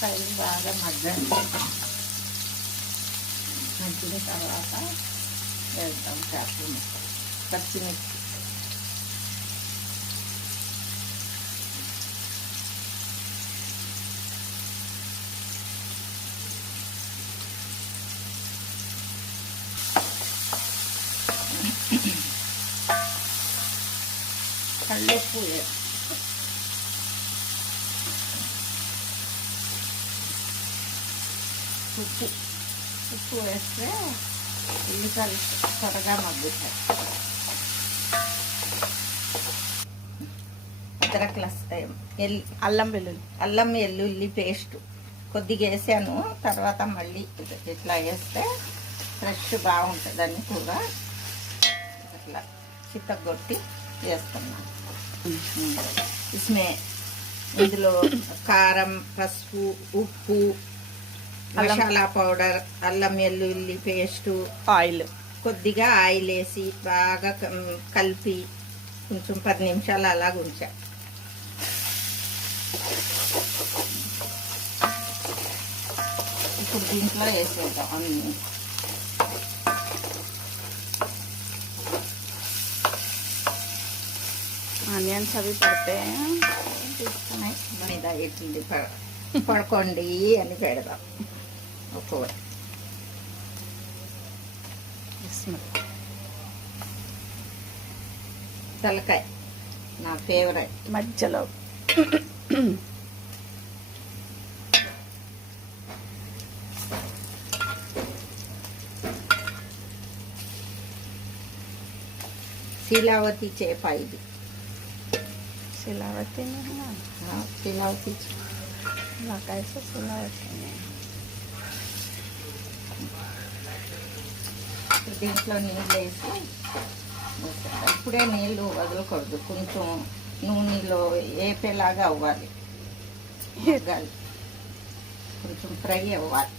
ఉల్లిపాయలు బాగా మగ్గండి. మగ్గిన తర్వాత వేద్దాం చేపలు ముక్కలు, పచ్చిమిర్చి. కళ్ళుప్పు ఉప్పు వేస్తే ఉల్లిపాయలు త్వరగా మగ్గుతాయి. అదరకలు వస్తాయి. అల్లం వెల్లుల్లి పేస్ట్ కొద్దిగా వేసాను. తర్వాత మళ్ళీ ఇట్లా వేస్తే ఫ్రెష్ బాగుంటుంది అని కూడా ఇట్లా చిత్తగొట్టి వేస్తున్నాను. ఇందులో కారం, పసుపు, ఉప్పు, మసాలా పౌడర్, అల్లం వెల్లుల్లి పేస్టు, ఆయిల్, కొద్దిగా ఆయిల్ వేసి బాగా కలిపి కొంచెం 10 నిమిషాలు అలాగ ఉంచా. ఇప్పుడు దీంట్లో వేసేద్దాం అన్నీ. ఆనియన్స్ అవి పడితే తీసుకున్నాయి మీద ఇట్లా పడుకోండి అని పెడదాం. ఒక్కొక్క తలకాయ నా ఫేవరెట్. మధ్యలో శీలావతి చేప ఇది. శీలావతి శీలావతి నాకైతే శీలావతి. దీంట్లో నీళ్ళు వేసి ఇప్పుడే నీళ్ళు వదలకూడదు, కొంచెం నూనెలో వేపేలాగా అవ్వాలి, కొంచెం ఫ్రై అవ్వాలి.